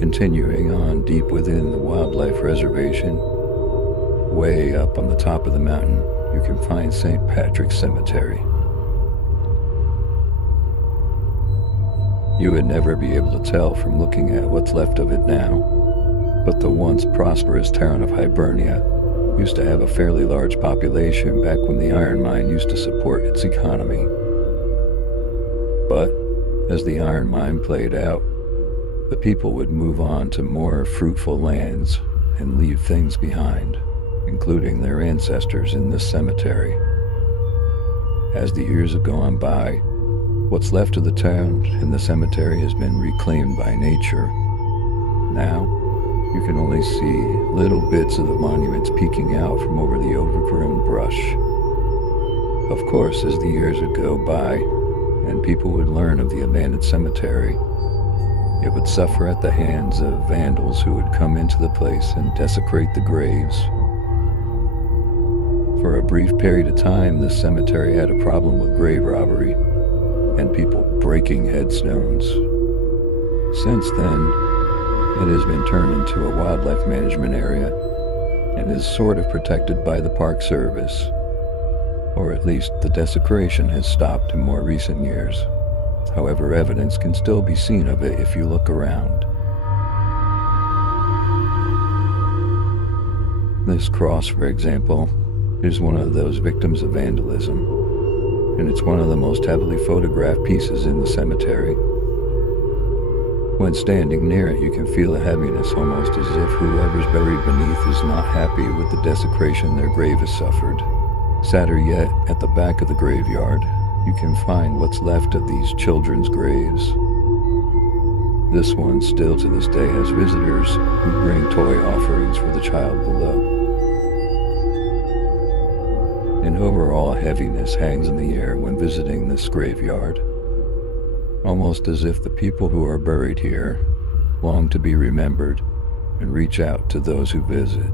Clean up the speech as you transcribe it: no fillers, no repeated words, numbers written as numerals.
Continuing on deep within the wildlife reservation, way up on the top of the mountain, you can find St. Patrick's Cemetery. You would never be able to tell from looking at what's left of it now, but the once prosperous town of Hibernia used to have a fairly large population back when the iron mine used to support its economy. But as the iron mine played out, the people would move on to more fruitful lands and leave things behind, including their ancestors in this cemetery. As the years have gone by, what's left of the town and the cemetery has been reclaimed by nature. Now, you can only see little bits of the monuments peeking out from over the overgrown brush. Of course, as the years would go by and people would learn of the abandoned cemetery, it would suffer at the hands of vandals who would come into the place and desecrate the graves. For a brief period of time, this cemetery had a problem with grave robbery and people breaking headstones. Since then, it has been turned into a wildlife management area and is sort of protected by the Park Service, or at least the desecration has stopped in more recent years. However, evidence can still be seen of it if you look around. This cross, for example, is one of those victims of vandalism, and it's one of the most heavily photographed pieces in the cemetery. When standing near it, you can feel a heaviness, almost as if whoever's buried beneath is not happy with the desecration their grave has suffered. Sadder yet, at the back of the graveyard, you can find what's left of these children's graves. This one still to this day has visitors who bring toy offerings for the child below. An overall heaviness hangs in the air when visiting this graveyard, almost as if the people who are buried here long to be remembered and reach out to those who visit.